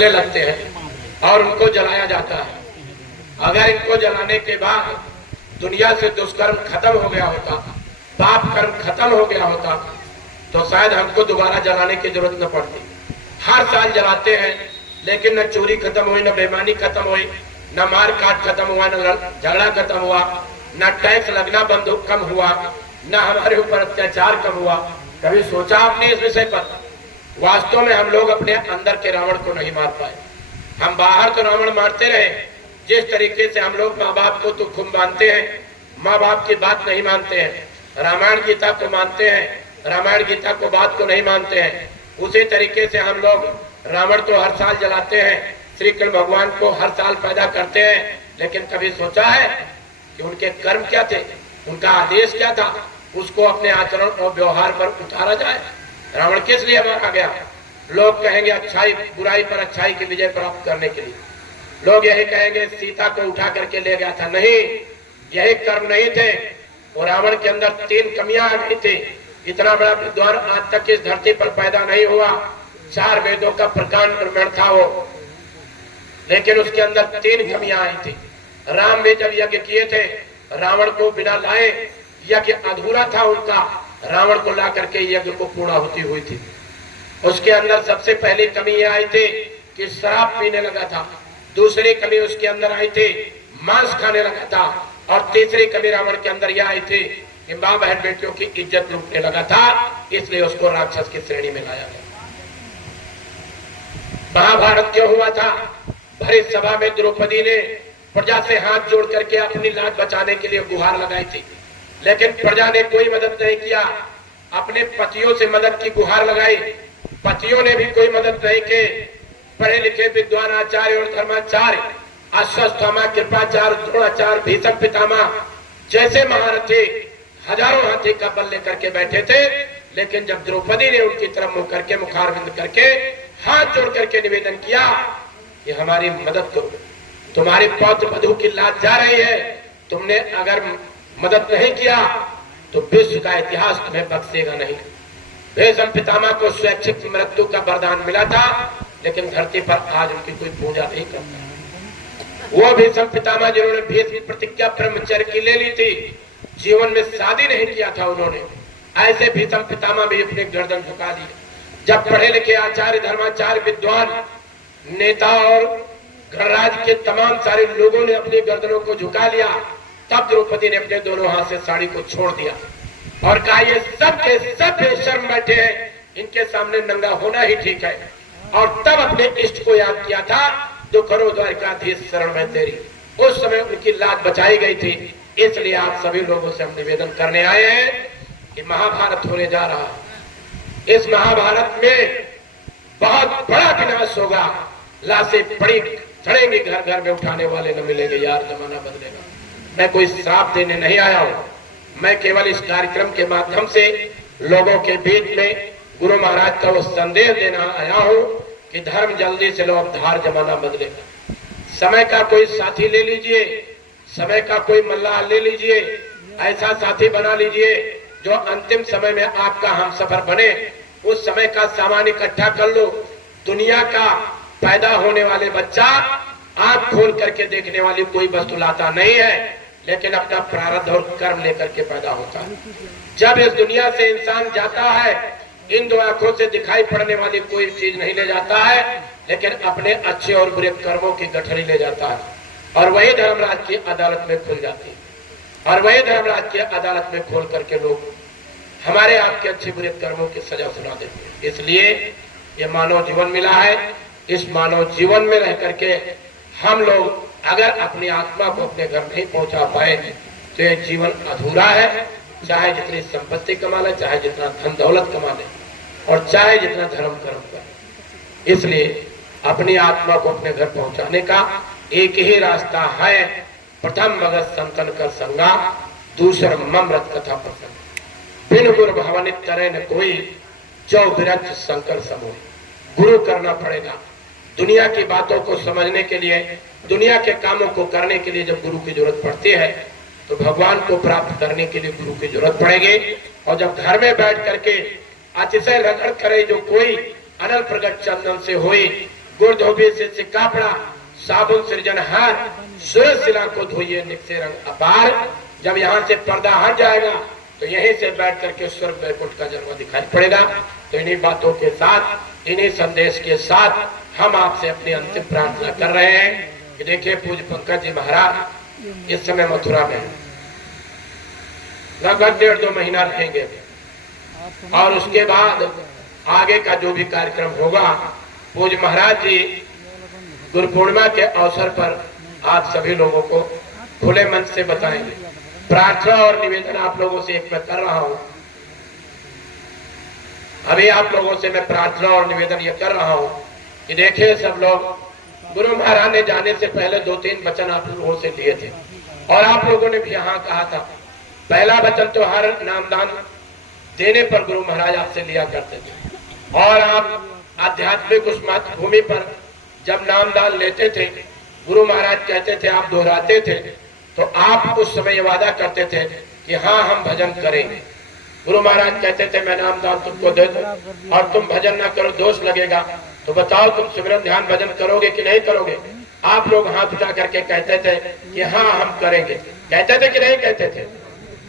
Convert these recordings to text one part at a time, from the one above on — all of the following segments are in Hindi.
लगते हैं और उनको जलाया जाता है। अगर इनको जलाने के बाद दुनिया से दुष्कर्म खत्म हो गया होता, पाप कर्म खत्म हो गया होता, तो शायद हमको दोबारा जलाने की जरूरत न पड़ती। हर साल जलाते हैं, लेकिन न चोरी खत्म हुई, न बेईमानी खत्म हुई, न मार काट खत्म हुआ, न झगड़ा खत्म हुआ, न टैक्स लगना बंद कम हुआ, न हमारे ऊपर अत्याचार कम हुआ। कभी सोचा आपने इस विषय पर? वास्तव में हम लोग अपने अंदर के रावण को नहीं मार पाए। हम बाहर तो रावण मारते रहे। जिस तरीके से हम लोग माँ बाप को तो खूब मानते हैं, माँ बाप की बात नहीं मानते हैं, रामायण गीता को मानते हैं, रामायण गीता को बात को नहीं मानते हैं, उसी तरीके से हम लोग रावण तो हर साल जलाते हैं, श्री कृष्ण भगवान को हर साल पैदा करते हैं। लेकिन कभी सोचा है कि उनके कर्म क्या थे, उनका आदेश क्या था, उसको अपने आचरण और व्यवहार पर उतारा जाए। रावण किस लिए मारा गया? लोग कहेंगे अच्छाई बुराई पर अच्छाई की विजय प्राप्त करने के लिए। लोग यही कहेंगे सीता को उठा करके ले गया था। नहीं, यही कर्म नहीं थे। और रावण के अंदर 3 कमियां आ गई थी। इतना बड़ा विद्वान आज तक इस धरती पर पैदा नहीं हुआ। 4 वेदों का प्रकांड ब्राह्मण था वो, लेकिन उसके अंदर 3 कमियां आई थी। राम ने जब यज्ञ किए थे, रावण को बिना लाए यज्ञ अधूरा था उनका। रावण को ला करके यज्ञ को पूर्णाहुति हुई थी। उसके अंदर सबसे पहली कमी यह आई थी कि शराब पीने लगा था। दूसरी कमी उसके अंदर आई थी, मांस खाने लगा था। और तीसरी कमी रावण के अंदर यह आई थी कि मां बहन बेटियों की इज्जत लूटने लगा था, इसलिए उसको राक्षस की श्रेणी में लाया गया। महाभारत क्यों हुआ था? भरी सभा में द्रौपदी ने प्रजा से हाथ जोड़ करके अपनी लाज बचाने के लिए गुहार लगाई थी, लेकिन प्रजा ने कोई मदद नहीं किया। अपने पतियों से मदद की गुहार लगाई, पतियों ने भी कोई मदद नहीं की। पढ़े लिखे विद्वान आचार्य और धर्माचार्य, अश्वत्थामा, कृपाचार्य, द्रोणाचार्य, भीष्म पितामह जैसे महारथी हजारों हाथी का बल लेकर के बैठे थे। लेकिन जब द्रौपदी ने उनकी तरफ मुंह करके मुखारविंद करके हाथ जोड़ करके निवेदन किया कि हमारी मदद करो, तुम्हारी पौत्र वधू की लाज जा रही है, तुमने अगर मदद नहीं किया तो विश्व का इतिहास तुम्हें बख्शेगा नहीं। भीष्म पितामह को स्वैच्छिक मृत्यु का वरदान मिला था, लेकिन धरती पर आज उनकी कोई पूजा नहीं करता। वो भीष्म पितामह जिन्होंने भीष्म प्रतिज्ञा ब्रह्मचर्य की ले ली थी, जीवन में शादी नहीं किया था उन्होंने, ऐसे भीष्म पितामह भी अपने गर्दन झुका लिए। जब पढ़े लिखे आचार्य, धर्माचार्य, विद्वान, नेता और गणराज्य के तमाम सारे लोगों ने अपनी गर्दनों को झुका लिया, तब द्रौपदी ने अपने दोनों हाथ से साड़ी को छोड़ दिया और कहा ये सब के सब बेशर्म बैठे हैं, इनके सामने नंगा होना ही ठीक है। और तब अपने इष्ट को याद किया था, जो करो द्वारिकाधीश शरण में तेरी। उस समय उनकी लाज बचाई गई थी। इसलिए आप सभी लोगों से हम निवेदन करने आए हैं कि महाभारत होने जा रहा है। इस महाभारत में बहुत बड़ा विनाश होगा। लाशें पड़ी चढ़ेंगी, घर घर में उठाने वाले न मिलेंगे। यार, जमाना बदलेगा। मैं कोई श्राप देने नहीं आया हूँ, मैं केवल इस कार्यक्रम के माध्यम से लोगों के बीच में गुरु महाराज का वो संदेश देना आया हूँ कि धर्म जल्दी से लो, अवधार जमाना बदलेगा। समय का कोई साथी ले लीजिए, समय का कोई मल्लाह ले लीजिए, ऐसा साथी बना लीजिए जो अंतिम समय में आपका हमसफर बने। उस समय का सामान इकट्ठा कर लो। दुनिया का पैदा होने वाले बच्चा आंख खोल करके देखने वाली कोई वस्तु लाता नहीं है, लेकिन अपना प्रारब्ध और कर्म लेकर के पैदा होता है। जब इस दुनिया से इंसान जाता है, इन 2 आंखों से दिखाई पड़ने वाली कोई चीज नहीं ले जाता है, लेकिन अपने अच्छे और बुरे कर्मों की गठरी ले जाता है। और वही धर्मराज की अदालत में खुल जाती है, और वही धर्मराज की अदालत में खोल करके लोग हमारे आपके अच्छे बुरे कर्मों की सजा सुना देते हैं। इसलिए ये मानव जीवन मिला है। इस मानव जीवन में रह करके हम लोग अगर अपनी आत्मा को अपने घर नहीं पहुंचा पाए तो ये जीवन अधूरा है। चाहे जितनी संपत्ति कमा ले, चाहे जितना धन दौलत कमा ले, और चाहे जितना धर्म कर्म करे। इसलिए अपनी आत्मा को अपने घर पहुंचाने का एक ही रास्ता है। प्रथम भगत संतन कर संगा, दूसरा ममृत कथा प्रसंग। बिन गुरु भवनित करे न कोई, जो विरज शंकर समोई। गुरु करना पड़ेगा। दुनिया की बातों को समझने के लिए, दुनिया के कामों को करने के लिए जब गुरु की जरूरत पड़ती है, तो भगवान को प्राप्त करने के लिए गुरु की जरूरत पड़ेगी। और जब घर में बैठ करके अतिशय रगड़ करे जो कोई अनल प्रगट चंदन से होई, गुड़ धोबी से सिक्का पड़ा, साबुन सृजनहार, सूरज शिला को धोइए निकसे रंग अपार। जब यहाँ से पर्दा हट जाएगा तो यहीं से बैठ करके स्वर्ग वैकुंठ का जन्म दिखाई पड़ेगा। तो इन्हीं बातों के साथ, इन्हीं संदेश के साथ हम आपसे अपनी अंतिम प्रार्थना कर रहे हैं कि देखिए पूज्य पंकज जी महाराज इस समय मथुरा में लगभग 1.5-2 महीना रहेंगे और उसके बाद आगे का जो भी कार्यक्रम होगा पूज्य महाराज जी गुरु पूर्णिमा के अवसर पर आप सभी लोगों को खुले मन से बताएंगे। प्रार्थना और निवेदन आप लोगों से एक मैं कर रहा हूं, अभी आप लोगों से मैं प्रार्थना और निवेदन ये कर रहा हूं कि देखिए सब लोग, गुरु महाराज ने जाने से पहले 2-3 वचन आप लोगों से लिए थे और आप लोगों ने भी यहाँ कहा था। पहला वचन तो हर नामदान देने पर गुरु महाराज आपसे लिया करते थे और आप आध्यात्मिक उस मातृभूमि पर जब नामदान लेते थे, गुरु महाराज कहते थे, आप दोहराते थे, तो आप उस समय वादा करते थे कि हाँ हम भजन करेंगे। गुरु महाराज कहते थे मैं नामदान तुमको दे दूं और तुम भजन ना करो दोष लगेगा, तो बताओ तुम सिमरन ध्यान भजन करोगे कि नहीं करोगे? आप लोग हाथ उठा करके कहते थे कि हाँ हम करेंगे। कहते थे कि नहीं कहते थे?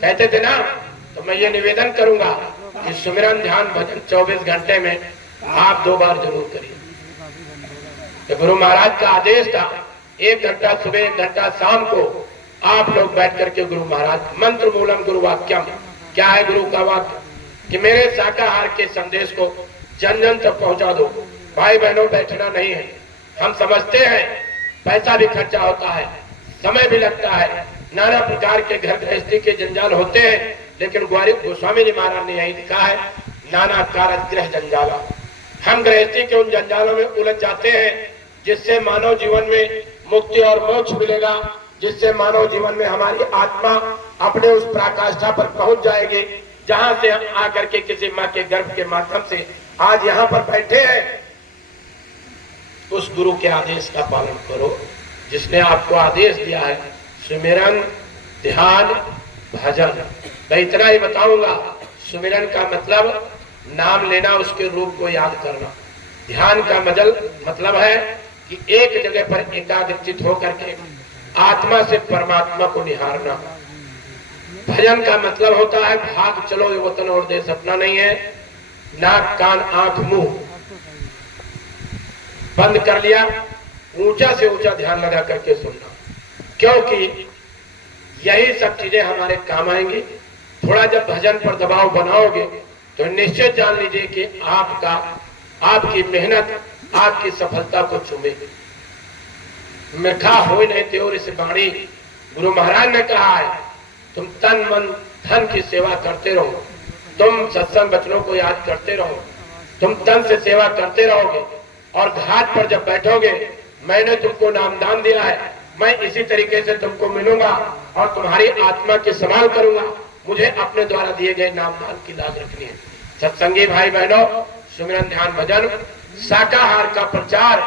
कहते थे ना। तो मैं ये निवेदन करूंगा कि सिमरन ध्यान भजन 24 घंटे में आप 2 बार जरूर करिए। तो गुरु महाराज का आदेश था 1 घंटा सुबह 1 घंटा शाम को आप लोग बैठ करके गुरु महाराज मंत्र मूलम गुरु वाक्यम, क्या है गुरु का वाक्य कि मेरे शाकाहार के संदेश को जन जन तक पहुंचा दो। भाई बहनों बैठना नहीं है, हम समझते हैं पैसा भी खर्चा होता है, समय भी लगता है, नाना प्रकार के घर गृहस्थी के जंजाल होते हैं, लेकिन गोस्वामी जी महाराज ने यही लिखा है नाना कारज गृह जंजाला। हम गृहस्थी के उन जंजालों में उलझ जाते हैं जिससे मानव जीवन में मुक्ति और मोक्ष मिलेगा, जिससे मानव जीवन में हमारी आत्मा अपने उस पराकाष्ठा पर पहुंच जाएगी जहां से हम आकर के किसी माँ के गर्भ के माध्यम से आज यहाँ पर बैठे हैं। उस गुरु के आदेश का पालन करो जिसने आपको आदेश दिया है सुमिरन ध्यान भजन। मैं इतना ही बताऊंगा, सुमिरन का मतलब नाम लेना, उसके रूप को याद करना। ध्यान का मतलब है कि एक जगह पर एकाग्रचित होकर के आत्मा से परमात्मा को निहारना। भजन का मतलब होता है भाग चलो ये वतन और देश अपना नहीं है, नाक कान आंख मुंह बंद कर लिया, ऊंचा से ऊंचा ध्यान लगा करके सुनना, क्योंकि यही सब चीजें हमारे काम आएंगी। थोड़ा जब भजन पर दबाव बनाओगे तो निश्चित जान लीजिए कि आपकी मेहनत आपकी सफलता को चूमेगी। मिठा हो नहीं त्योर इस बाणी, गुरु महाराज ने कहा है तुम तन मन धन की सेवा करते रहो, तुम सत्संग वचनों को याद करते रहो, तुम तन से सेवा करते रहोगे और घाट पर जब बैठोगे मैंने तुमको नामदान दिया है, मैं इसी तरीके से तुमको मिलूंगा और तुम्हारी आत्मा की संभाल करूंगा। मुझे अपने द्वारा दिए गए नामदान की लाज रखनी है। सत्संगी भाई बहनों, सुमिरन ध्यान भजन शाकाहार का प्रचार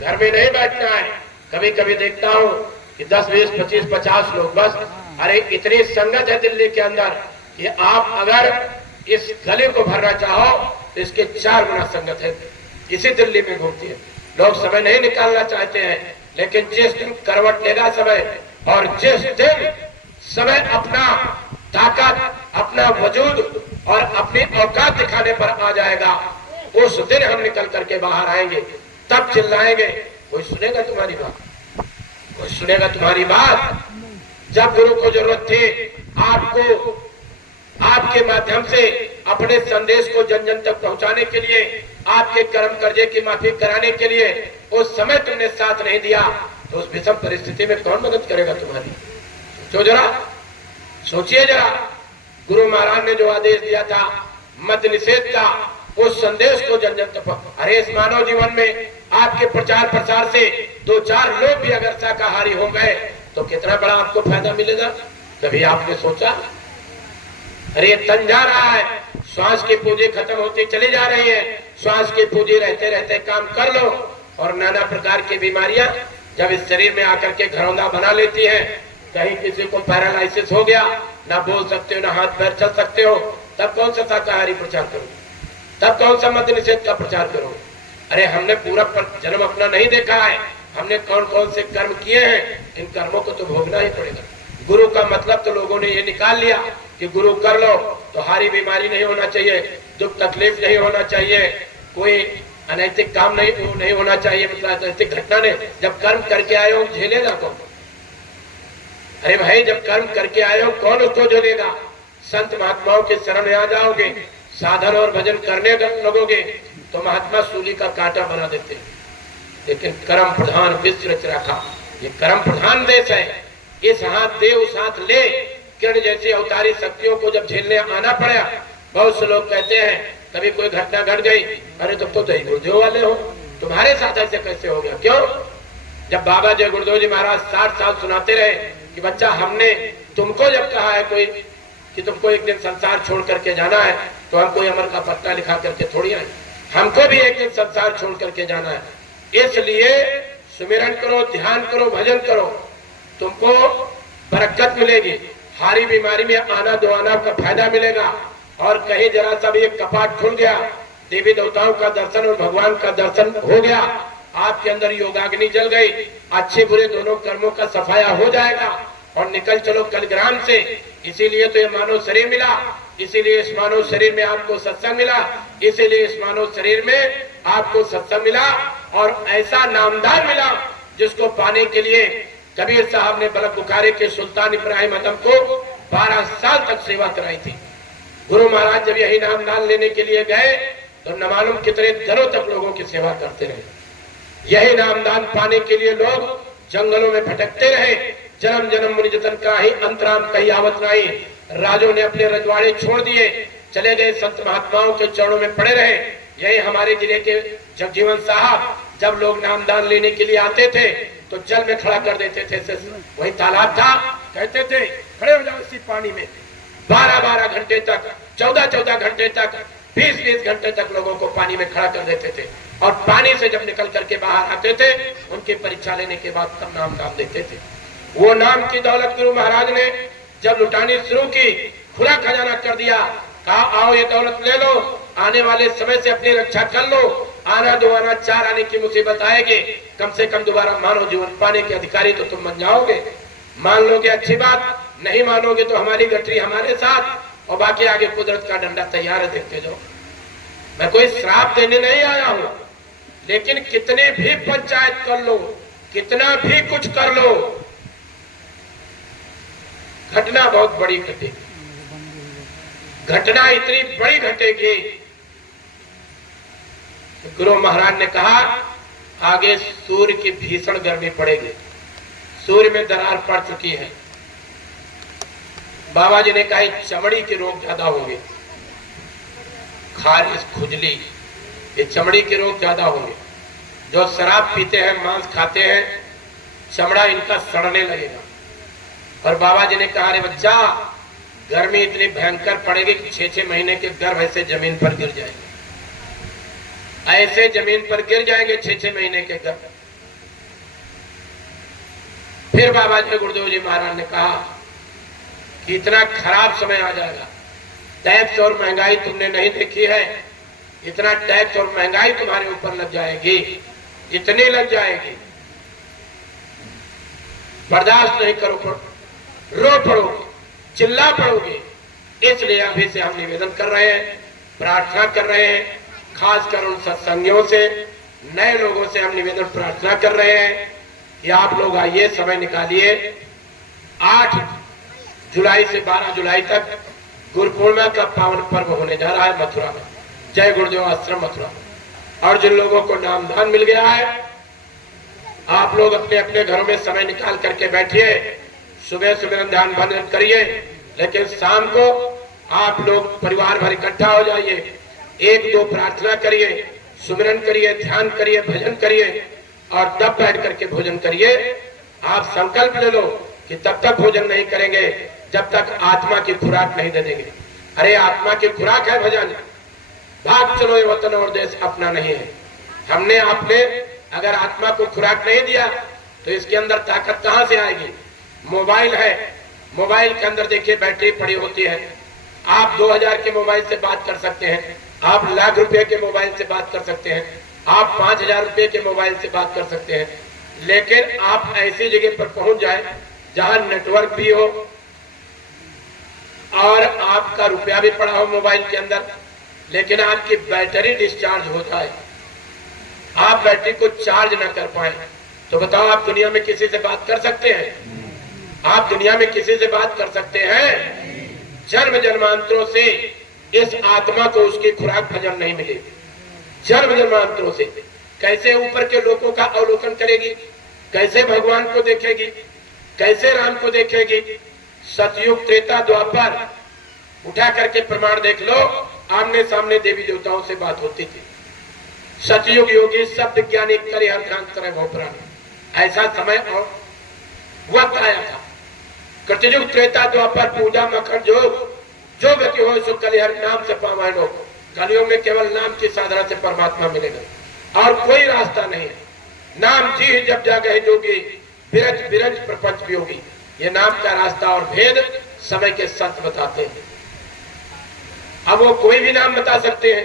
घर में नहीं बैठना है। कभी कभी देखता हूँ कि 10, 20, 25, 50 लोग बस, अरे इतनी संगत है दिल्ली के अंदर कि आप अगर इस गले को भरना चाहो तो इसके 4 गुना संगत है। इसी दिल्ली में घूमती है, लोग समय नहीं निकालना चाहते हैं, लेकिन जिस दिन करवट लेगा समय और जिस दिन समय अपना ताकत अपना वजूद और अपनी औकात दिखाने पर आ जाएगा, उस दिन हम निकल करके बाहर आएंगे, तब चिल्लाएंगे। कोई सुनेगा तुम्हारी बात? कोई सुनेगा तुम्हारी बात? जब गुरु को जरूरत थी आपको आपके माध्यम से अपने संदेश को जन जन तक पहुंचाने के लिए, आपके कर्म कर्जे की माफी कराने के लिए, उस समय तुमने साथ नहीं दिया तो उस विषम परिस्थिति में कौन मदद करेगा तुम्हारी? सोचो जरा, सोचिए जरा। गुरु महाराज ने जो आदेश दिया था मद्य निषेध का, उस संदेश को जन जन तक, अरे इस मानव जीवन में आपके प्रचार प्रसार से 2-4 लोग भी अगर शाकाहारी हो गए तो कितना बड़ा आपको फायदा मिलेगा। कभी आपने सोचा? अरे तन जा रहा है, श्वास की पूंजी खत्म होती चली जा रही है, श्वास की पूंजी रहते रहते काम कर लो और नाना प्रकार की बीमारियां जब इस शरीर में आकर के घरौंदा बना लेती हैं, कहीं किसी को पैरालाइसिस हो गया, ना बोल सकते हो ना हाथ पैर चल सकते हो, तब कौन सा शाकाहारी प्रचार करो? तब कौन सा मद्य निषेध का प्रचार करो? अरे हमने पूरा जन्म अपना नहीं देखा है, हमने कौन कौन से कर्म किए हैं, इन कर्मों को तो भोगना ही पड़ेगा। गुरु का मतलब तो लोगों ने ये निकाल लिया कि गुरु कर लो तो हारी बीमारी नहीं होना चाहिए, दुख तकलीफ नहीं होना चाहिए, कोई अनैतिक काम नहीं होना चाहिए, मतलब अनैतिक घटना नहीं। जब कर्म करके आए हो झेलेगा कौन? अरे भाई जब कर्म करके आए हो कौन उसको झेलेगा? संत महात्माओं के शरण में आ जाओगे, साधन और भजन करने लगोगे तो महात्मा सूली का कांटा बना देते हैं। लेकिन कर्म प्रधान विश्व रच रखा, ये कर्म प्रधान देश है। इस हाथ दे उस हाथ ले, किरण जैसी अवतारी शक्तियों को जब झेलने आना पड़ा। बहुत से लोग कहते हैं कभी कोई घटना घट गई, अरे तुम तो जय गुरुदेव वाले हो, तुम्हारे साथ ऐसे कैसे हो गया? क्यों? जब बाबा जय गुरुदेव जी महाराज 60 साल सुनाते रहे कि बच्चा हमने तुमको जब कहा है कोई कि तुमको एक दिन संसार छोड़ करके जाना है, तो हम कोई अमर का पत्ता लिखा करके थोड़ी आए, हमको भी एक दिन संसार छोड़ करके जाना है। इसलिए सुमिरन करो, ध्यान करो, भजन करो, तुमको बरकत मिलेगी, हारी बीमारी में आना दुआना का फायदा मिलेगा। और कहीं जरा सा भी एक कपाट खुल गया, देवी देवताओं का दर्शन और भगवान का दर्शन हो गया, आपके अंदर योगाग्नि जल गई, अच्छे बुरे दोनों कर्मों का सफाया हो जाएगा और निकल चलो कलग्राम से। इसीलिए तो ये मानव शरीर मिला, इसीलिए इस मानव शरीर में आपको सत्संग मिला, इसीलिए इस मानव शरीर में आपको सत्संग मिला और ऐसा नामदार मिला जिसको पाने के लिए कबीर साहब ने बलक बुखारे के सुल्तान इब्राहिम आदम को 12 साल तक सेवा कराई थी। गुरु महाराज जब यही नामदान लेने के लिए गए तो न मालूम कितने दिनों तक लोगों की सेवा करते रहे। यही नामदान पाने के लिए लोग जंगलों में भटकते रहे, जन्म जन्म मुनि जतन का ही अंतराम कही आवत नहीं। राजों ने अपने रजवाड़े छोड़ दिए, चले गए, संत महात्माओं के चरणों में पड़े रहे। यही हमारे जिले के जगजीवन साहब जब लोग नामदान लेने के लिए आते थे तो जल में खड़ा कर देते थे, वही तालाब था, कहते थे खड़े हो जाओ इसी पानी में। 12-12 घंटे तक, 14-14 घंटे तक, 20-20 घंटे तक लोगों को पानी में खड़ा कर देते थे और पानी से जब निकल करके बाहर आते थे उनकी परीक्षा लेने के बाद तब नाम देते थे। वो नाम की दौलत गुरु महाराज ने जब लुटानी शुरू की, खुला खजाना कर दिया, कहा आओ ये दौलत ले लो, आने वाले समय से अपनी रक्षा कर लो, आना दुआना 4 आने की मुसीबत आएगी, कम से कम दोबारा मानव जीवन पाने के अधिकारी तो तुम बन जाओगे। मान लोगे अच्छी बात, नहीं मानोगे तो हमारी गठरी हमारे साथ और बाकी आगे कुदरत का डंडा तैयार है, देखते जाओ। मैं कोई श्राप देने नहीं आया हूं, लेकिन कितने भी पंचायत कर लो, कितना भी कुछ कर लो, घटना बहुत बड़ी घटेगी। घटना इतनी बड़ी घटेगी, गुरु महाराज ने कहा आगे सूर्य की भीषण गर्मी पड़ेगी, सूर्य में दरार पड़ चुकी है। बाबा जी ने कहा चमड़ी के रोग ज्यादा होंगे, खारिश, खुजली, ये चमड़ी के रोग ज्यादा होंगे। जो शराब पीते हैं, मांस खाते हैं, चमड़ा इनका सड़ने लगेगा। और बाबा जी ने कहा अरे बच्चा, गर्मी इतनी भयंकर पड़ेगी कि 6-6 महीने के गर्भ ऐसे जमीन पर गिर जाएंगे, ऐसे जमीन पर गिर जाएंगे 6-6 महीने के गर्भ। फिर बाबा जी गुरुदेव जी महाराज ने कहा कि इतना खराब समय आ जाएगा, टैक्स और महंगाई तुमने नहीं देखी है, इतना टैक्स और महंगाई तुम्हारे ऊपर लग जाएगी, इतनी लग जाएगी, बर्दाश्त नहीं करो, रो पड़ोगे, चिल्ला पड़ोगे। इसलिए अभी से हम निवेदन कर रहे हैं, प्रार्थना कर रहे हैं, खासकर उन सत्संगियों से, नए लोगों से हम निवेदन प्रार्थना कर रहे हैं कि आप लोग आइए, समय निकालिए। 8 जुलाई से 12 जुलाई तक गुरु पूर्णिमा का पावन पर्व होने जा रहा है मथुरा में, जय गुरुदेव आश्रम मथुरा में। और जिन लोगों को नामदान मिल गया है, आप लोग अपने अपने घरों में समय निकाल करके बैठिए, सुबह सुबह ध्यान भजन करिए, लेकिन शाम को आप लोग परिवार भर इकट्ठा हो जाइए, 1-2 प्रार्थना करिए, सुमिरन करिए, ध्यान करिए, भजन करिए और तब बैठ करके भोजन करिए। आप संकल्प ले लो कि तब तक भोजन नहीं करेंगे जब तक आत्मा की खुराक नहीं दे देंगे। अरे आत्मा की खुराक है भजन, भाग चलो ये वतन और देश अपना नहीं है। हमने आपने अगर आत्मा को खुराक नहीं दिया तो इसके अंदर ताकत कहां से आएगी? मोबाइल है, मोबाइल के अंदर देखिए बैटरी पड़ी होती है, आप 2000 के मोबाइल से बात कर सकते हैं, आप लाख रुपए के मोबाइल से बात कर सकते हैं, आप 5,000 रुपए के मोबाइल से बात कर सकते हैं, लेकिन आप ऐसी जगह पर पहुंच जाए जहां नेटवर्क भी हो और आपका रुपया भी पड़ा हो मोबाइल के अंदर, लेकिन आपकी बैटरी डिस्चार्ज हो जाए, आप बैटरी को चार्ज न कर पाए, तो बताओ आप दुनिया में किसी से बात कर सकते हैं? आप दुनिया में किसी से बात कर सकते हैं? जन्म जन्मांतरों से इस आत्मा को उसकी खुराक भजन नहीं मिली, जन्म जन्मांतरों से। कैसे ऊपर के लोगों का अवलोकन करेगी, कैसे भगवान को देखेगी, कैसे राम को देखेगी? सतयुग त्रेता द्वापर उठा करके प्रमाण देख लो, आमने सामने देवी देवताओं से बात होती थी। सतयुग योगी सब विज्ञानी करे हर ऐसा समय और वक्त आया था। कृतयुग त्रेता द्वापर पूजा मखन जो व्यक्ति हो सो कलिहर नाम से पावे लोग। कलियुग में केवल नाम की साधना से परमात्मा मिलेगा और कोई रास्ता नहीं है। नाम जी जब जागे जोगी बिरज बिरज प्रपंच वियोगी। ये नाम का रास्ता और भेद समय के संत बताते हैं। अब वो कोई भी नाम बता सकते हैं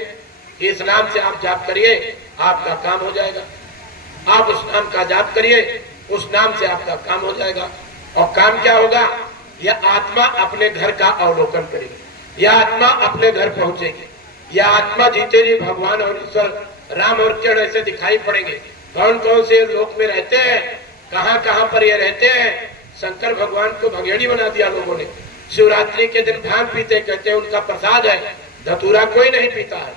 कि इस नाम से आप जाप करिए आपका काम हो जाएगा, आप उस नाम का जाप करिए उस नाम से आपका काम हो जाएगा। और काम क्या होगा? यह आत्मा अपने घर का अवलोकन करेगी, यह आत्मा अपने घर पहुंचेगी, यह आत्मा जीते जी भगवान और ईश्वर राम और किरण ऐसे दिखाई पड़ेंगे। कौन कौन से लोक में रहते हैं, कहां कहां पर ये रहते हैं। शंकर भगवान को भगेड़ी बना दिया लोगों ने। शिवरात्रि के दिन भांग पीते, कहते हैं उनका प्रसाद है। धतूरा कोई नहीं पीता है।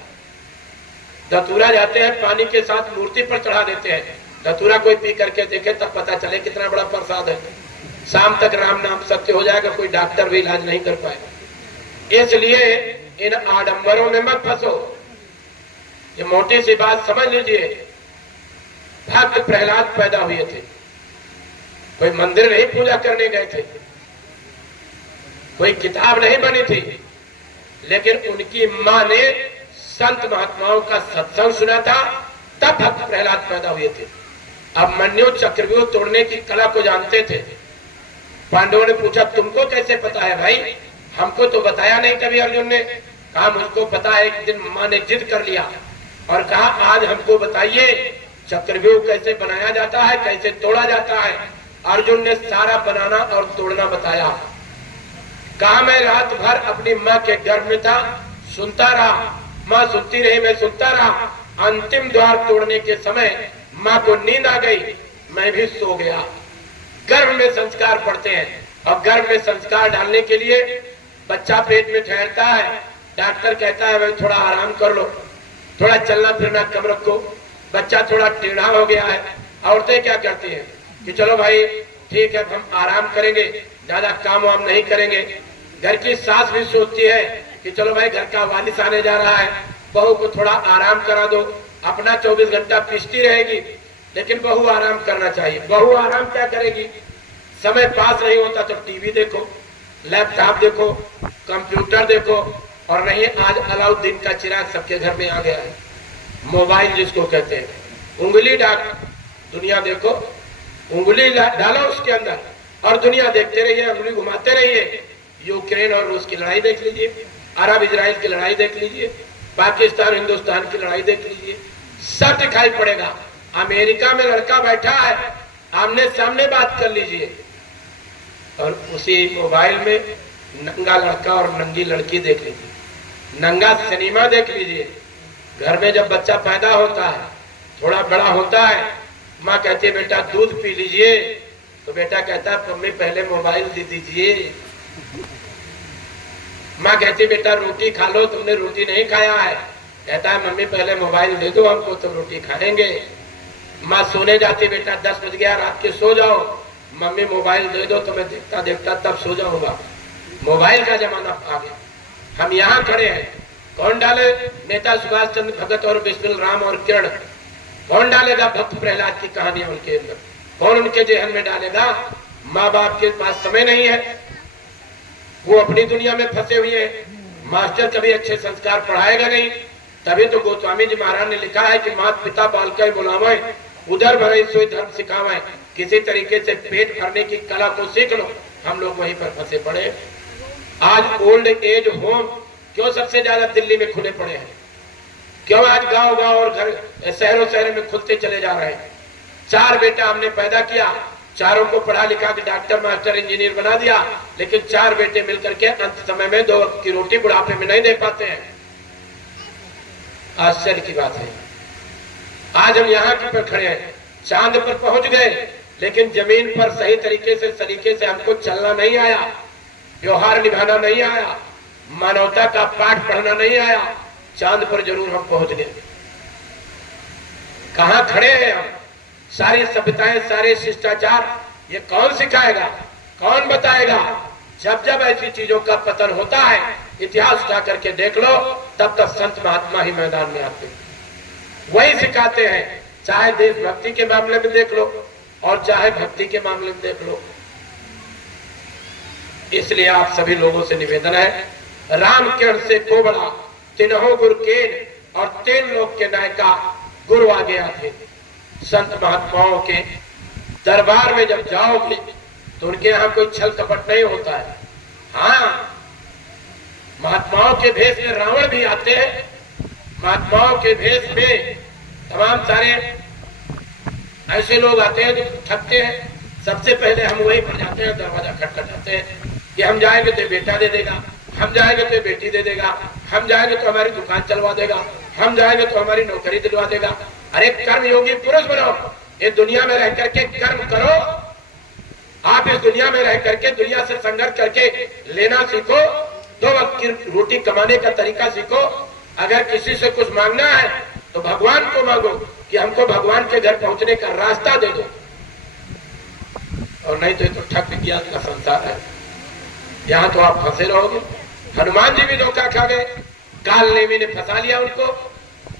धतूरा जाते हैं पानी के साथ मूर्ति पर चढ़ा देते हैं। धतूरा कोई पी करके देखे तब पता चले कितना बड़ा प्रसाद है। शाम तक राम नाम सत्य हो जाएगा, कोई डॉक्टर भी इलाज नहीं कर पाएगा। इसलिए इन आडंबरों में मत फंसो। ये मोटी सी बात समझ लीजिए। भक्त प्रहलाद पैदा हुए थे, कोई मंदिर नहीं पूजा करने गए थे, कोई किताब नहीं बनी थी, लेकिन उनकी मां ने संत महात्माओं का सत्संग सुना था, तब भक्त प्रहलाद पैदा हुए थे। अब मन्यु चक्रव्यूह तोड़ने की कला को जानते थे। पांडवों ने पूछा तुमको कैसे पता है भाई? हमको तो बताया नहीं कभी। अर्जुन ने कहा मुझको पता है। एक दिन मां ने जिद कर लिया और कहा आज हमको बताइए चक्रव्यूह कैसे बनाया जाता है, कैसे तोड़ा जाता है। अर्जुन ने सारा बनाना और तोड़ना बताया। कहा मैं रात भर अपनी माँ के गर्भ में था, सुनता रहा, माँ सुनती रही, मैं सुनता रहा। अंतिम द्वार तोड़ने के समय माँ को नींद आ गई, मैं भी सो गया। गर्भ में संस्कार पड़ते हैं और गर्भ में संस्कार डालने के लिए बच्चा पेट में ठहरता है। डॉक्टर कहता है भाई थोड़ा आराम कर लो, थोड़ा चलना फिरना कम रखो। बच्चा थोड़ा टेढ़ा हो गया है। औरतें क्या करती हैं कि चलो भाई ठीक है हम आराम करेंगे, ज्यादा काम वाम नहीं करेंगे। घर की सास भी सोचती है कि चलो भाई घर का वारिस आने जा रहा है, बहू को थोड़ा आराम करा दो। अपना 24 घंटा पीसती रहेगी, लेकिन बहू आराम करना चाहिए। बहू आराम क्या करेगी? समय पास नहीं होता तो टीवी देखो, लैपटॉप देखो, कंप्यूटर देखो, और नहीं आज अलाउद्दीन का चिराग सबके घर में आ गया है, मोबाइल जिसको कहते हैं। उंगली डाल, दुनिया देखो, उंगली डालो उसके अंदर और दुनिया देखते रहिए, उंगली घुमाते रहिए। यूक्रेन और रूस की लड़ाई देख लीजिए, अरब इजराइल की लड़ाई देख लीजिए, पाकिस्तान हिंदुस्तान की लड़ाई देख लीजिए, सब दिखाई पड़ेगा। अमेरिका में लड़का बैठा है, आमने सामने बात कर लीजिए, और उसी मोबाइल में नंगा लड़का और नंगी लड़की देख लीजिए, नंगा सिनेमा देख लीजिए। घर में जब बच्चा पैदा होता है, थोड़ा बड़ा होता है, माँ कहती है बेटा दूध पी लीजिए, तो बेटा कहता है मम्मी पहले मोबाइल दे दीजिए। माँ कहती बेटा रोटी खा लो, तुमने रोटी नहीं खाया है, कहता है मम्मी पहले मोबाइल दे दो हमको तो रोटी खाएंगे। माँ सोने जाती, बेटा 10 बज गया रात के सो जाओ, मम्मी मोबाइल दे दो तो मैं देखता देखता तब सो जाऊंगा। मोबाइल का जमाना आ गया। हम यहाँ खड़े हैं, कौन डाले? नेता सुभाष चंद्र भगत और बिस्मिल राम और किरण। कौन डालेगा भक्त प्रहलाद की कहानियां उनके अंदर? कौन उनके जेहन में डालेगा? माँ बाप के पास समय नहीं है, वो अपनी दुनिया में फंसे हुए हैं। मास्टर कभी अच्छे संस्कार पढ़ाएगा नहीं, तभी तो गोस्वामी जी महाराज ने लिखा है कि माता पिता बालक बुलावे, उधर भरे सोई धर्म सिखावे। किसी तरीके से पेट भरने की कला को सीख लो। हम लोग वहीं पर फंसे पड़े। आज ओल्ड एज होम क्यों सबसे ज्यादा दिल्ली में खुले पड़े हैं? क्यों आज गांव गांव और घर शहरों शहरों में खुलते चले जा रहे हैं। 4 बेटा हमने पैदा किया, चारों को पढ़ा लिखा के डॉक्टर मास्टर इंजीनियर बना दिया, लेकिन 4 बेटे मिलकर के अंत समय में 2 वक्त की रोटी बुढ़ापे में नहीं दे पाते हैं। आश्चर्य की बात है। आज हम यहाँ पर खड़े हैं, चांद पर पहुंच गए, लेकिन जमीन पर सही तरीके से सलीके से हमको चलना नहीं आया, व्यवहार निभाना नहीं आया, मानवता का पाठ पढ़ना नहीं आया। चांद पर जरूर हम पहुंच गए। कहां खड़े हैं हम? सारी सभ्यताएं, सारे शिष्टाचार, ये कौन सिखाएगा, कौन बताएगा? जब जब ऐसी चीजों का पतन होता है, इतिहास उठा करके देख लो, तब तक संत महात्मा ही मैदान में आते हैं, वही सिखाते हैं। चाहे देशभक्ति के मामले में देख लो और चाहे भक्ति के मामले में देख लो। इसलिए आप सभी लोगों से निवेदन है, राम किरण से को बड़ा तिन्हों गुरु केन और 3 लोग के नायका गुरु आ गया थे। संत महात्माओं के दरबार में जब जाओगे तो उनके यहाँ कोई छल कपट नहीं होता है। हाँ, महात्माओं के भेष में रावण भी आते हैं, महात्माओं के भेष में तमाम सारे ऐसे लोग आते हैं जो ठगते हैं। सबसे पहले हम वही पर जाते हैं, दरवाजा खटखटाते हैं कि हम जाएंगे तो बेटा दे देगा, हम जाएंगे तो बेटी दे देगा, हम जाएंगे तो हमारी दुकान चलवा देगा, हम जाएंगे तो हमारी नौकरी दिलवा देगा। अरे कर्म योगी पुरुष बनो, ये दुनिया में रह करके कर्म करो। आप इस दुनिया में रह करके दुनिया से संघर्ष करके लेना सीखो, 2 वक्त की रोटी कमाने का तरीका सीखो। अगर किसी से कुछ मांगना है तो भगवान को मांगो कि हमको भगवान के घर पहुंचने का रास्ता दे दो, और नहीं तो ठग विज्ञान का संसार है, यहाँ तो आप फंसे रहोगे। हनुमान जी भी धोखा खा गए, काल नेमी ने फंसा लिया उनको।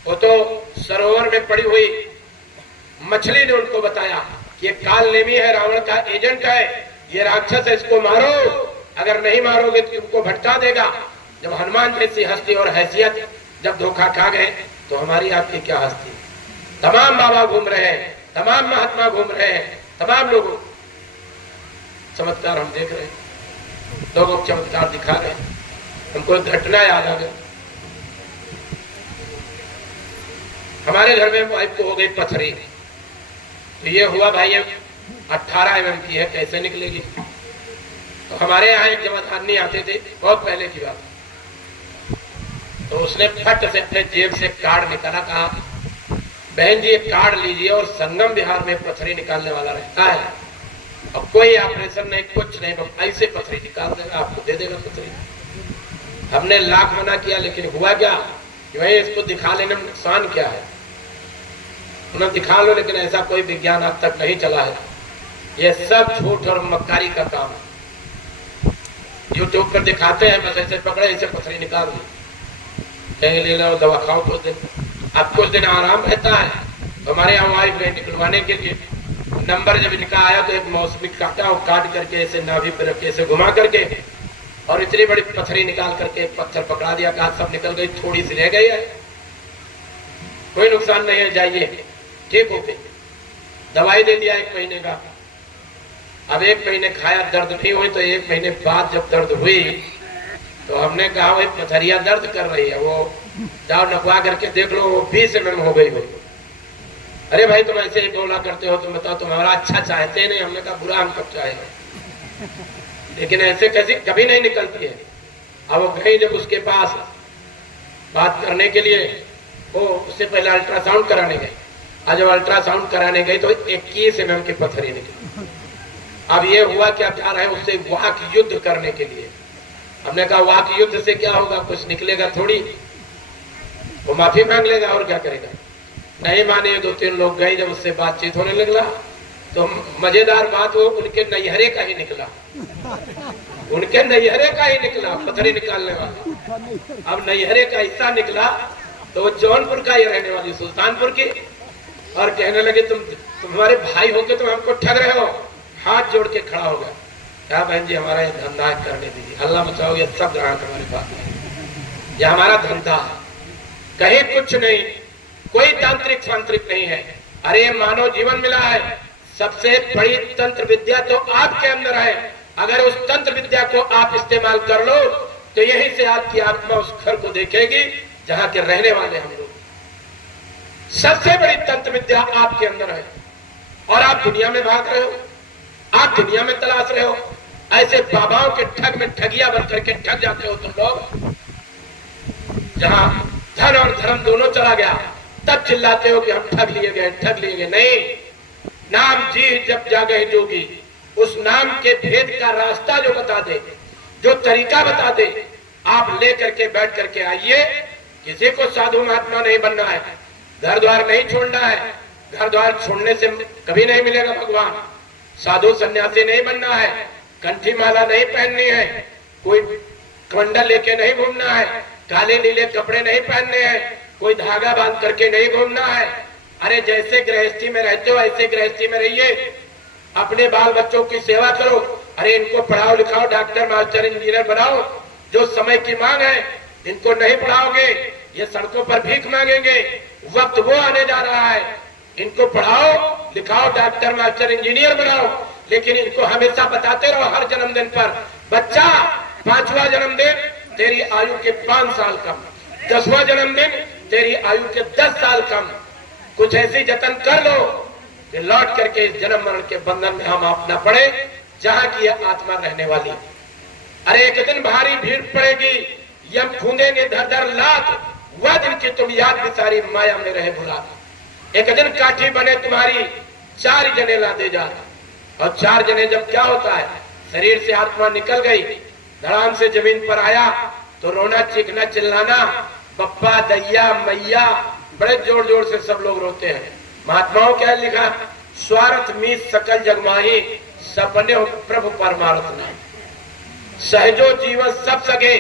वो तो सरोवर में पड़ी हुई मछली ने उनको बताया कि ये काल नेमी है, रावण का एजेंट है, ये राक्षस है, इसको मारो, अगर नहीं मारोगे तो तुमको भटका देगा। जब हनुमान जैसी हस्ती और हैसियत जब धोखा खा गए तो हमारी आपकी क्या हस्ती। तमाम बाबा घूम रहे हैं, तमाम महात्मा घूम रहे हैं, तमाम लोगों चमत्कार हम देख रहे हैं, लोगों चमत्कार दिखा रहे हैं। हमको एक घटना याद आ गई। हमारे घर में वाइफ को हो गई पथरी, तो ये हुआ भाई 18 mm की है, कैसे निकलेगी। तो हमारे यहाँ एक जमादारनी आते थे, बहुत पहले की बात। तो उसने फट से अपने जेब से कार्ड निकाला, कहा बहन जी एक कार्ड लीजिए और संगम बिहार में पथरी निकालने वाला रहता है, और कोई ऑपरेशन नहीं, कुछ नहीं, ऐसे पथरी निकाल देगा, आपको दे देगा पथरी। हमने लाख मना किया, लेकिन हुआ क्या कि भाई इसको दिखा लेने में नुकसान क्या है, उन्हें दिखा लो, लेकिन ऐसा कोई विज्ञान अब तक नहीं चला है। ये सब झूठ और मक्कारी का काम है। यूट्यूब पर दिखाते हैं, बस ऐसे पकड़े, ऐसे पथरी निकाल दी, कहेंगे ले लो दवा खाओ कुछ दिन, अब कुछ दिन आराम रहता है। तो हमारे यहाँ वाइफ ने निकलवाने के लिए नंबर जब इनका आया तो एक मौसमी काटा और काट करके ऐसे नाभि पर रख के ऐसे घुमा करके और इतनी बड़ी पथरी निकाल करके एक पत्थर पकड़ा दिया, कहा सब निकल गई, थोड़ी सी रह गई है, कोई नुकसान नहीं है, जाइए ठीक हो गई। दवाई दे दिया 1 महीने का। अब 1 महीने खाया, दर्द नहीं हुई, तो 1 महीने बाद जब दर्द हुई तो हमने कहा वही पथरिया दर्द कर रही है, वो जाओ नपवा करके देख लो, वो 20 mm हो गई। अरे भाई तुम ऐसे ही बोला करते हो, तुम बताओ तुम हमारा अच्छा चाहते नहीं। हमने कहा बुरा हम कब चाहेंगे, लेकिन ऐसे कैसे कभी नहीं निकलती है। अब वो गई जब उसके पास बात करने के लिए, वो उससे पहले अल्ट्रासाउंड कराने गई। आज जब अल्ट्रासाउंड कराने गई तो 21 mm की पथरी निकली। अब ये हुआ कि अब जा रहे हैं उससे वाक युद्ध करने के लिए। हमने कहा वाक युद्ध से क्या होगा, कुछ निकलेगा थोड़ी, वो माफी मांग लेगा और क्या करेगा। नहीं माने, 2-3 लोग गए, जब उससे बातचीत होने लगला तो मजेदार बात, वो उनके नैहरे का ही निकला, उनके नैहरे का ही निकला पथरी निकालने वाला। अब नैहरे का हिस्सा निकला तो वो जौनपुर का ही रहने वाली, सुल्तानपुर की, और कहने लगे तुम हमारे भाई होके तुम हमको ठग रहे हो। हाथ जोड़ के खड़ा हो गया, क्या बहन जी हमारा ये धंधा करने दीजिए, हल्ला मचाओगे, सब ग्राहक हमारे पास, ये हमारा धंधा है, कहीं कुछ नहीं, कोई तांत्रिक स्वांत्रिक नहीं है। अरे मानव जीवन मिला है, सबसे बड़ी तंत्र विद्या तो आपके अंदर है। अगर उस तंत्र विद्या को आप इस्तेमाल कर लो तो यहीं से आपकी आत्मा उस घर को देखेगी जहां के रहने वाले हम लोग। सबसे बड़ी तंत्र विद्या आपके अंदर है और आप दुनिया में भाग रहे हो, आप दुनिया में तलाश रहे हो। ऐसे बाबाओं के ठग में ठगिया बन करके ठग जाते हो तुम लोग। जहां धन और धर्म दोनों चला गया तब चिल्लाते हो कि हम ठग लिए गए, ठग लिए गए। नहीं, नाम जी जब जागे जोगी, उस नाम के भेद का रास्ता जो बता दे, जो तरीका बता दे, आप लेकर के बैठ करके आइए। किसी को साधु महात्मा नहीं बनना है, घर द्वार नहीं छोड़ना है। घर द्वार छोड़ने से कभी नहीं मिलेगा भगवान। साधु सन्यासी नहीं बनना है, कंठी माला नहीं पहननी है, कोई कंडल लेके नहीं घूमना है, काले नीले कपड़े नहीं पहनने हैं, कोई धागा बांध करके नहीं घूमना है। अरे जैसे गृहस्थी में रहते हो ऐसे गृहस्थी में रहिए, अपने बाल बच्चों की सेवा करो। अरे इनको पढ़ाओ लिखाओ, डॉक्टर मास्टर इंजीनियर बनाओ। जो समय की मांग है, इनको नहीं पढ़ाओगे ये सड़कों पर भीख मांगेंगे। वक्त वो आने जा रहा है, इनको पढ़ाओ लिखाओ, डॉक्टर मास्टर इंजीनियर बनाओ, लेकिन इनको हमेशा बताते रहो हर जन्मदिन पर, बच्चा 5वां जन्मदिन तेरी आयु के 5 साल कम, 10वां जन्मदिन तेरी आयु के 10 साल कम। कुछ ऐसी जतन कर लो कि लौट करके इस जन्म मरण के बंधन में हम आप न पड़े जहां की यह आत्मा रहने वाली। अरे एक दिन भारी भीड़ पड़ेगी, यम खूंदेंगे धर धर लात, वह दिन की तुम याद भी सारी माया में रहे भुला। एक दिन काठी बने तुम्हारी 4 जने ला दे जा, और 4 जने जब क्या होता है, शरीर से आत्मा निकल गई, धड़ाम से जमीन पर आया तो रोना चीखना चिल्लाना, बप्पा दैया मैया, बड़े जोर जोर से सब लोग रोते हैं। महात्माओं क्या लिखा, स्वार्थ मीत सकल जगमाही, सपने हो प्रभु परमार्थ नहीं। सहजो जीवन सब सगे,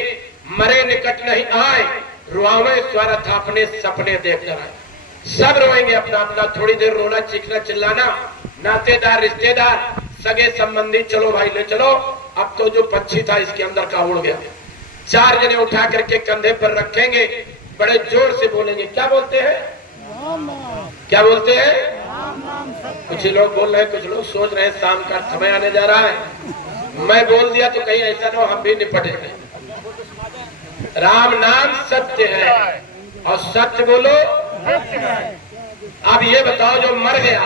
मरे निकट नहीं आए, रुआवे स्वार्थ अपने सपने देख कर आए। सब रोएंगे अपना अपना, थोड़ी देर रोना चीखना चिल्लाना, नातेदार रिश्तेदार सगे संबंधी, चलो भाई ले चलो, अब तो जो पक्षी था इसके अंदर का उड़ गया। 4 जने उठा करके कंधे पर रखेंगे, बड़े जोर से बोलेंगे। क्या बोलते हैं, क्या बोलते हैं? कुछ लोग बोल रहे हैं, कुछ लोग सोच रहे हैं शाम का समय आने जा रहा है, मैं बोल दिया तो कहीं ऐसा ना हो हम भी निपटे हैं। राम नाम सत्य है और सत्य बोलो। अब ये बताओ, जो मर गया,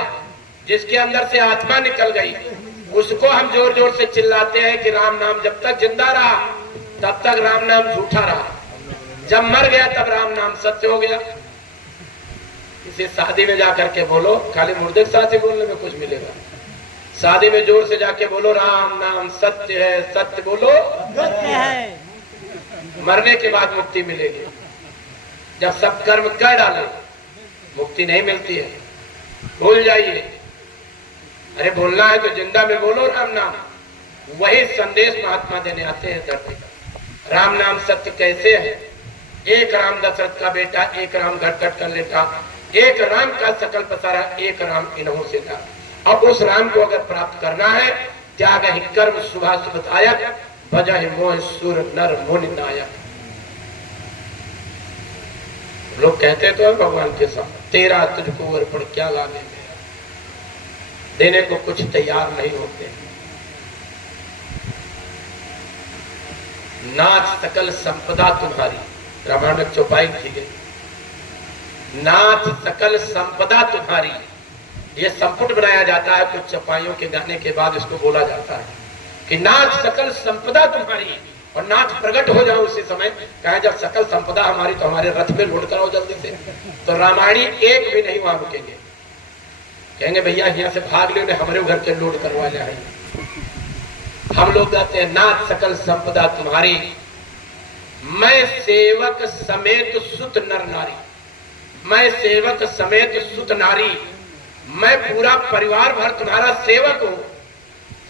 जिसके अंदर से आत्मा निकल गई, उसको हम जोर जोर से चिल्लाते हैं कि राम नाम जब तक जिंदा रहा तब तक राम नाम झूठा रहा, जब मर गया तब राम नाम सत्य हो गया। इसे शादी में जाकर के बोलो, खाली मुर्दे के साथ ही बोलने में कुछ मिलेगा। शादी में जोर से जाके बोलो राम नाम सत्य है, सत्य बोलो सत्य है। मरने के बाद मुक्ति मिलेगी, जब सब कर्म कर डाले मुक्ति नहीं मिलती है, भूल जाइए। अरे बोलना है तो जिंदा में बोलो राम नाम। वही संदेश महात्मा देने आते हैं धरती पर। राम नाम सत्य कैसे है? एक राम दशरथ का बेटा, एक राम घट घट कर लेता, एक राम का सकल पसारा, एक राम इन्हों से था। अब उस राम को अगर प्राप्त करना है, त्याग ही कर्म शुभा शुभदायक, भजहि मोह सुर नर मुनि नायक। लोग कहते तो है भगवान के साथ, तेरा तुझको अर्पण क्या लाने में, देने को कुछ तैयार नहीं होते। नाथ सकल संपदा तुम्हारी, रामायण में चौपाई की गई, नाथ सकल संपदा तुम्हारी। ये संपुट बनाया जाता है, कुछ चौपाइयों के गाने के बाद इसको बोला जाता है कि नाथ सकल संपदा तुम्हारी, और नाथ प्रकट हो जाओ उसी समय। कहा जब सकल संपदा हमारी तो हमारे रथ पे लोड कराओ जल्दी से। तो रामायणी एक भी नहीं वहां रुकेंगे, कहेंगे भैया यहाँ से भाग लो, हमारे घर के लोड करवा जाए। हम लोग कहते हैं नाथ सकल संपदा तुम्हारी, मैं सेवक समेत सुत नर नारी, मैं सेवक समेत सुत नारी, मैं पूरा परिवार भर तुम्हारा सेवक हूं।